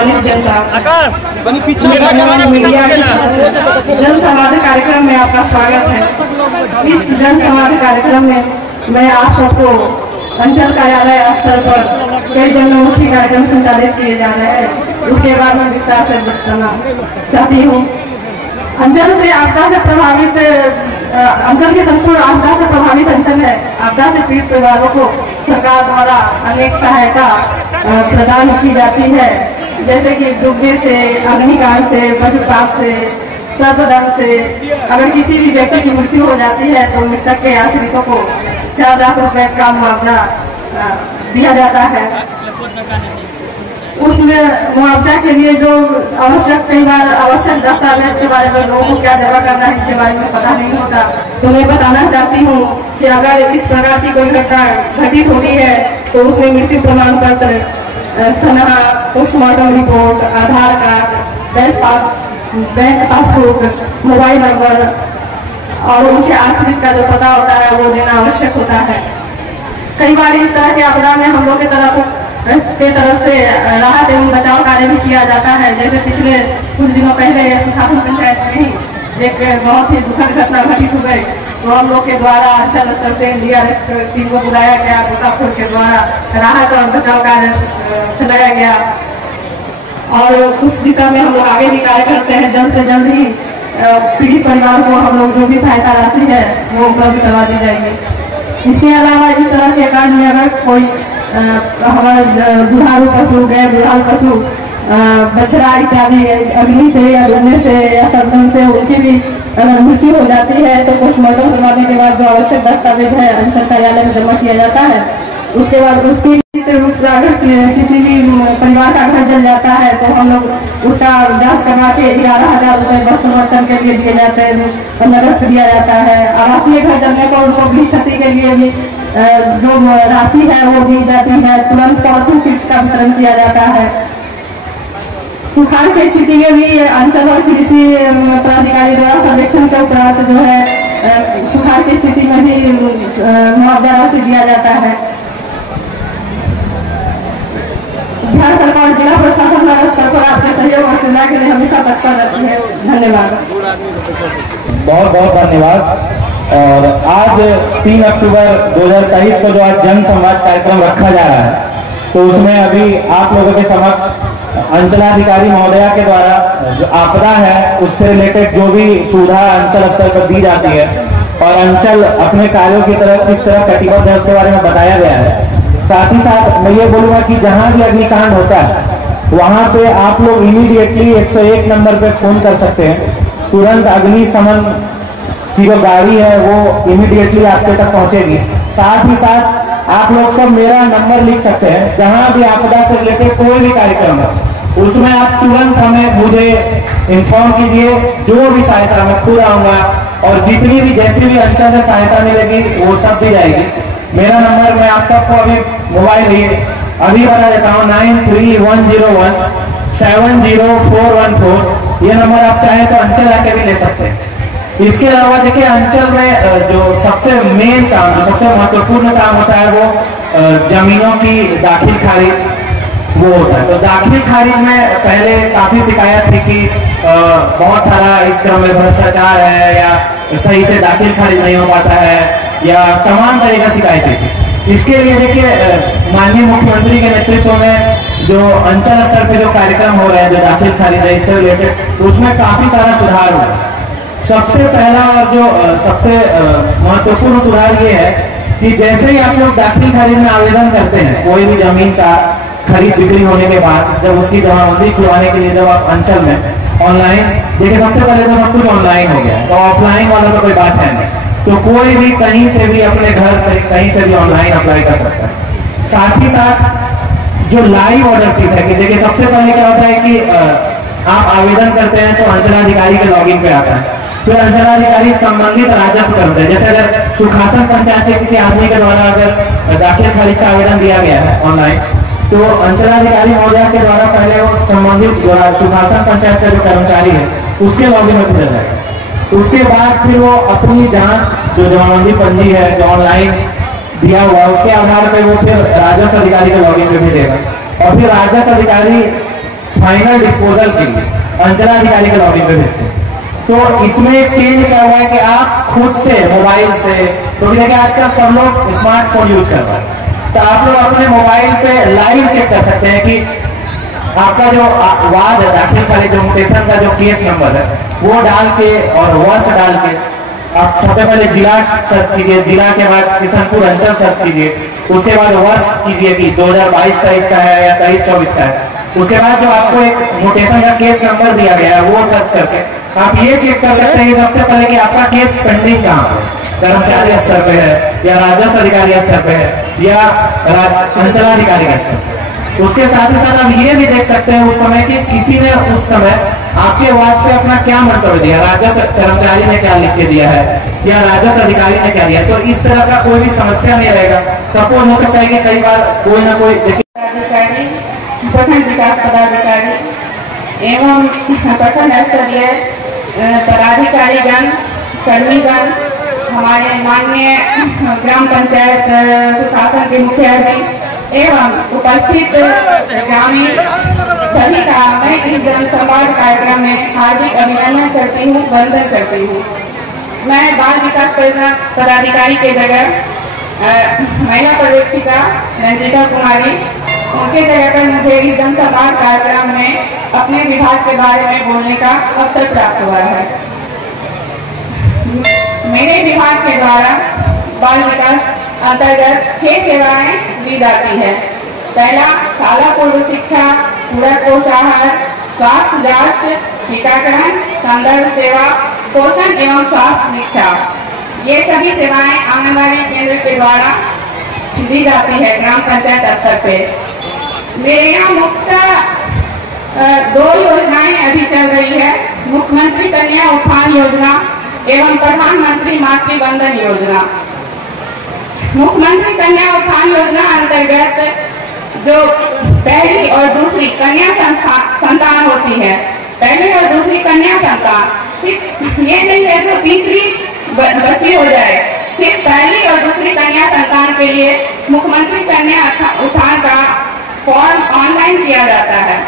सम्मानित जनता, मीडिया जन संवाद कार्यक्रम में आपका स्वागत है। इस जन संवाद कार्यक्रम में मैं आप सबको अंचल कार्यालय स्तर पर कई जनमुखी कार्यक्रम संचालित किए जा रहे हैं, उसके बाद मैं विस्तार से बताना चाहती हूँ। अंचल से आपदा से प्रभावित अंचल के संपूर्ण आपदा से प्रभावित अंचल है। आपदा से पीड़ित परिवारों को सरकार द्वारा अनेक सहायता प्रदान की जाती है, जैसे कि डूबने से, अग्निकांड से, वज्रपात से, सर्पदंश से। अगर किसी भी व्यक्ति की मृत्यु हो जाती है तो मृतक के आश्रितों को 4 लाख रुपए का मुआवजा दिया जाता है। उसमें मुआवजा के लिए जो कई बार आवश्यक दस्तावेज के बारे में लोगों को क्या जमा करना है इसके बारे में पता नहीं होता। तो मैं बताना चाहती हूँ कि अगर इस प्रकार की कोई घटना घटित होती है तो उसमें मृत्यु प्रमाण पत्र, सनहा, postmortem report, Aadhaar card, bank passbook, mobile number और उनके आश्रित का जो पता होता है वो देना आवश्यक होता है। कई बार इस तरह के आपदा में हम लोग के तरफ से राहत एवं बचाव कार्य भी किया जाता है। जैसे पिछले कुछ दिनों पहले सुखासन पंचायत में ही एक बहुत ही दुखद घटना घटित हो गई, तो हम लोग के द्वारा अंचल स्तर से NDRF टीम को बुलाया गया, गोताखोर के द्वारा राहत और बचाव कार्य चलाया गया और उस दिशा में हम लोग आगे भी कार्य करते हैं। जल्द से जल्द ही पीड़ित परिवार को हम लोग जो भी सहायता राशि है वो उपलब्ध करवा दी जाएगी। इसके अलावा इस तरह के कार्य में अगर कोई हमारे दुधारू पशु, गैर दुधारू पशु, बछड़ा इत्यादि अग्नि से या डूबने से या सर्पदंश से उनकी भी अगर मृत्यु हो जाती है तो पोस्टमार्टम करवाने के बाद जो आवश्यक दस्तावेज है अंचल कार्यालय में जमा किया जाता है। उसके बाद उसकी रूप से अगर किसी भी परिवार का घर जल जाता है तो हम लोग उसका जांच करवा के 11,000 रुपए वस्तु समर्थन के लिए दिए जाते हैं, नगद दिया जाता है। आवासीय घर जलने पर उनको भी क्षति के लिए भी जो राशि है वो दी जाती है। तुरंत पॉलिथीन शीट्स का वितरण किया जाता है। सुखाड़ की स्थिति में भी अंचल और कृषि पदाधिकारी द्वारा सर्वेक्षण के उपरांत जो है सुखाड़ की स्थिति में भी मुआवजा राशि दिया जाता है। बिहार सरकार जिला प्रशासन राज्य स्तर पर आपके सहयोग और सुविधा के लिए हमेशा तत्पर रहती है। धन्यवाद। बहुत बहुत धन्यवाद। और आज 3 अक्टूबर 2023 को जो आज जन संवाद कार्यक्रम रखा जा रहा है तो उसमें अभी आप लोगों के समक्ष अंचलाधिकारी महोदया के द्वारा जो आपदा है उससे रिलेटेड जो भी सुविधा अंचल स्तर पर दी जाती है और अंचल अपने कार्यों की तरफ किस तरह कटिबद्ध है उसके बारे में बताया गया है। साथ ही साथ मैं ये बोलूंगा कि जहां भी अग्निकांड होता है वहां पे आप लोग इमीडिएटली 101 नंबर पे फोन कर सकते हैं। तुरंत अग्निशमन की जो गाड़ी है वो इमीडिएटली आपके तक पहुंचेगी। साथ ही साथ आप लोग सब मेरा नंबर लिख सकते हैं। जहां भी आपदा से रिलेटेड कोई भी कार्यक्रम हो उसमें आप तुरंत मुझे इन्फॉर्म कीजिए। जो भी सहायता मैं खुद आऊंगा और जितनी भी जैसी भी अंचल से सहायता मिलेगी वो सब दी जाएगी। मेरा नंबर मैं आप सबको अभी मोबाइल ही अभी बता देता हूँ 93-101-70414। ये नंबर आप चाहे तो अंचल आके भी ले सकते हैं। इसके अलावा देखिए अंचल में जो सबसे मेन काम, जो सबसे महत्वपूर्ण काम होता है वो जमीनों की दाखिल खारिज वो होता है। तो दाखिल खारिज में पहले काफी शिकायत थी कि बहुत सारा इस क्रम में भ्रष्टाचार है या सही से दाखिल खारिज नहीं हो पाता है या तमाम तरह की शिकायतें थी। इसके लिए देखिए माननीय मुख्यमंत्री के नेतृत्व में जो अंचल स्तर पे जो कार्यक्रम हो रहे हैं, जो दाखिल खारिज है इससे रिलेटेड, उसमें काफी सारा सुधार हुआ है। सबसे पहला और जो सबसे महत्वपूर्ण सुधार ये है कि जैसे ही आप लोग दाखिल खारिज में आवेदन करते हैं, कोई भी जमीन का खरीद बिक्री होने के बाद जब उसकी जमाबंदी खुलवाने के लिए जब आप अंचल में ऑनलाइन देखिए, सबसे पहले तो सब कुछ ऑनलाइन हो गया है, तो ऑफलाइन वाला तो कोई बात है नहीं। तो कोई भी कहीं से भी अपने घर से कहीं से भी ऑनलाइन अप्लाई कर सकता है। साथ ही साथ जो लाइव ऑर्डर शीट है कि देखिए सबसे पहले क्या होता है कि आप आवेदन करते हैं तो अंचलाधिकारी के लॉगिन पे आता है, फिर अंचलाधिकारी संबंधित राजस्व करते हैं। जैसे अगर सुखासन पंचायत के किसी आदमी के द्वारा अगर दाखिल खारिज का आवेदन दिया गया है ऑनलाइन, तो अंचलाधिकारी महोदया के द्वारा पहले वो संबंधित सुखासन पंचायत का जो कर्मचारी है उसके लॉगिन में भेजा जाएगा। उसके बाद फिर वो अपनी जांच जो जमाबंदी पंजी है जो ऑनलाइन दिया हुआ उसके आधार पर वो फिर राजस्व अधिकारी के लॉगिन पे भेजेगा और फिर राजस्व अधिकारी फाइनल डिस्पोजल के लिए अंचलाधिकारी के लॉगिन पे भेजते हैं। तो इसमें एक चेंज क्या हुआ है कि आप खुद से मोबाइल से, तो देखिए आजकल सब लोग स्मार्टफोन यूज कर रहे हैं, तो आप लोग अपने मोबाइल पे लाइव चेक कर सकते हैं कि आपका जो वाद है दाखिल खारिज, जो म्यूटेशन का जो केस नंबर है वो डाल के और वर्ष डाल के आप सबसे पहले जिला सर्च कीजिए, जिला के बाद किशनपुर अंचल सर्च कीजिए, उसके बाद वर्ष कीजिए कि 2022-23 का है या 23-24 का है, उसके बाद जो आपको एक म्यूटेशन का केस नंबर दिया गया है वो सर्च करके आप ये चेक कर सकते हैं सबसे पहले कि आपका केस पेंडिंग कहाँ है, कर्मचारी स्तर पे है या राजस्व अधिकारी स्तर पे है या अंचलाधिकारी के स्तर पे। उसके साथ ही साथ आप ये भी देख सकते हैं उस समय कि किसी ने उस समय आपके वार्ड पे अपना क्या मंतव्य दिया, राजस्व कर्मचारी ने क्या लिख के दिया है या राजस्व अधिकारी ने क्या दिया। तो इस तरह का कोई भी समस्या नहीं रहेगा। सपोज हो सकता है कि कई बार कोई ना कोई अधिकारी, प्रखंड विकास पदाधिकारी एवं प्रखंड स्तरीय पदाधिकारीगण, कर्मीगण, हमारे माननीय ग्राम पंचायत सुशासन के मुखिया जी एवं उपस्थित ग्रामीण सभी का मैं इस जनसंवाद कार्यक्रम में हार्दिक अभिनंदन करती हूँ, वंदन करती हूँ। मैं बाल विकास पदाधिकारी के जगह महिला पर्यवेक्षिका रंजिता कुमारी, उनके जगह पर मुझे इस जनसंवाद कार्यक्रम में अपने विभाग के बारे में बोलने का अवसर प्राप्त हुआ है। मेरे विभाग के द्वारा बाल विकास अंतर्गत 6 सेवाएं दी जाती है। पहला, शाला पूर्व शिक्षा, पूरक पोषाहार, स्वास्थ्य जांच, टीकाकरण, संदर्भ सेवा, पोषण एवं स्वास्थ्य शिक्षा। ये सभी सेवाएं आंगनबाड़ी केंद्र के द्वारा दी जाती है ग्राम पंचायत स्तर पे। मेरे यहाँ मुख्यतः 2 योजनाएं अभी चल रही है, मुख्यमंत्री कन्या उत्थान योजना एवं प्रधानमंत्री मातृ वंदन योजना। मुख्यमंत्री कन्या उत्थान योजना अंतर्गत जो पहली और दूसरी कन्या संतान होती है, पहली और दूसरी कन्या संतान, सिर्फ ये नहीं है जो तीसरी बच्ची हो जाए, सिर्फ पहली और दूसरी कन्या संतान के लिए मुख्यमंत्री कन्या उत्थान का फॉर्म ऑनलाइन किया जाता है।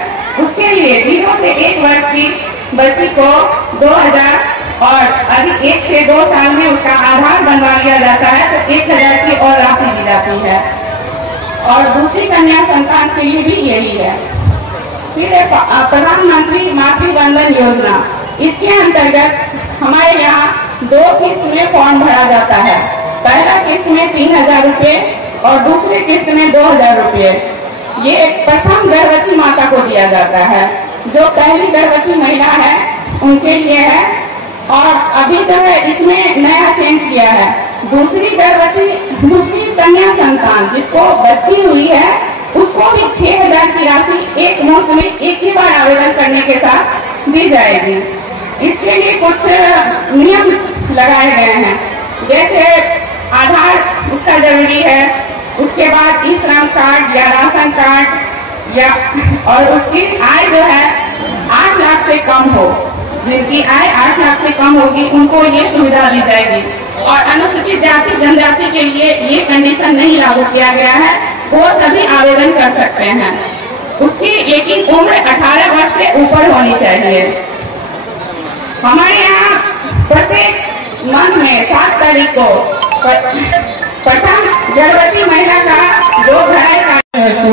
उसके लिए 0 से 1 वर्ष की बच्ची को 2000 और अभी 1 से 2 साल में उसका आधार बनवा लिया जाता है तो 1000 की और राशि दी जाती है। और दूसरी कन्या संतान के लिए भी यही है। फिर प्रधानमंत्री मातृ वंदन योजना, इसके अंतर्गत हमारे यहाँ 2 किस्त में फॉर्म भरा जाता है। पहला किस्त में 3000 रुपये और दूसरे किस्त में 2000 रुपये। ये प्रथम गर्भवती माता को दिया जाता है, जो पहली गर्भवती महिला है उनके लिए है। और अभी जो है इसमें नया चेंज किया है, दूसरी कन्या संतान जिसको बच्ची हुई है उसको भी 6000 की राशि एक मुश्त में एक ही बार आवेदन करने के साथ दी जाएगी। इसके लिए कुछ नियम लगाए गए हैं, जैसे आधार उसका जरूरी है, उसके बाद ई श्रम कार्ड या राशन कार्ड या और उसकी आय जो है 8 लाख से कम हो। जिनकी आय 8 लाख से कम होगी उनको ये सुविधा दी जाएगी। और अनुसूचित जाति जनजाति के लिए ये कंडीशन नहीं लागू किया गया है, वो सभी आवेदन कर सकते हैं। उसकी लेकिन उम्र 18 वर्ष से ऊपर होनी चाहिए। हमारे यहाँ प्रत्येक माह में 7 तारीख को प्रथम गर्भवती महिला का जो हेतु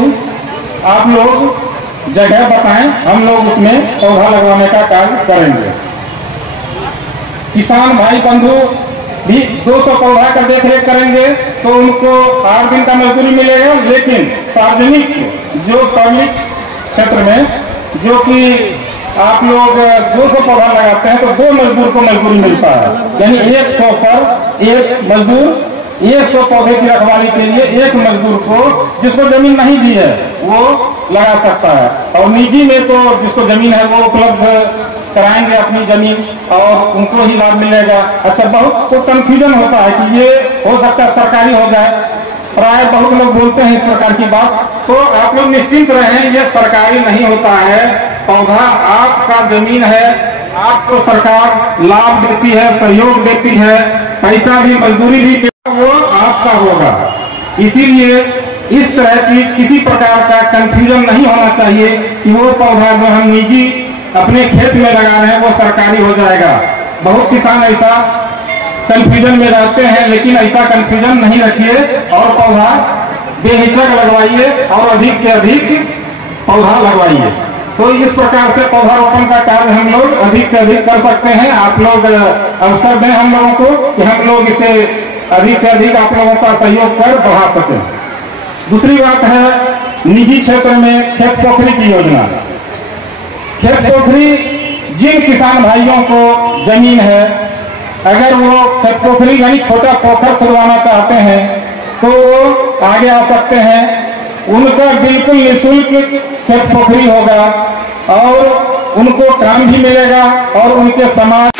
आप लोग जगह बताएं, हम लोग उसमें पौधा लगवाने का कार्य करेंगे। किसान भाई बंधु भी 200 पौधा का देखरेख करेंगे तो उनको 8 दिन का मजदूरी मिलेगा। लेकिन सार्वजनिक जो पब्लिक क्षेत्र में जो कि आप लोग 200 पौधा लगाते हैं तो 2 मजदूर को मजदूरी मिलता है, यानी 100 पर 1 मजदूर 100 पौधे की रखवाली के लिए 1 मजदूर को जिसको जमीन नहीं दी है वो लगा सकता है। और निजी में तो जिसको जमीन है वो उपलब्ध कराएंगे अपनी जमीन और उनको ही लाभ मिलेगा। अच्छा, बहुत को कंफ्यूजन होता है कि ये हो सकता है सरकारी हो जाए, प्राय बहुत लोग बोलते हैं इस प्रकार की बात, तो आप लोग निश्चिंत रहें, ये सरकारी नहीं होता है। पौधा आपका जमीन है, आपको सरकार लाभ देती है, सहयोग देती है, पैसा भी मजदूरी भी वो आपका होगा। इसीलिए इस तरह की किसी प्रकार का कंफ्यूजन नहीं होना चाहिए कि वो पौधा जो हम निजी अपने खेत में लगा रहे हैं वो सरकारी हो जाएगा। बहुत किसान ऐसा कंफ्यूजन में रहते हैं, लेकिन ऐसा कंफ्यूजन नहीं रखिए और पौधा बेहिचक लगवाइए और अधिक से अधिक पौधा लगवाइए। तो इस प्रकार से पौधारोपण का कार्य हम लोग अधिक से अधिक कर सकते हैं। आप लोग अवसर दें हम लोगों को कि हम लोग इसे अधिक से अधिक आप लोगों का सहयोग कर बढ़ा सकें। दूसरी बात है निजी क्षेत्र में खेत पोखरी की योजना। खेत पोखरी जिन किसान भाइयों को जमीन है, अगर वो खेत पोखरी यानी छोटा पोखर खुदवाना चाहते हैं तो वो आगे आ सकते हैं। उनका बिल्कुल निःशुल्क खेत पोखरी होगा और उनको काम भी मिलेगा और उनके समाज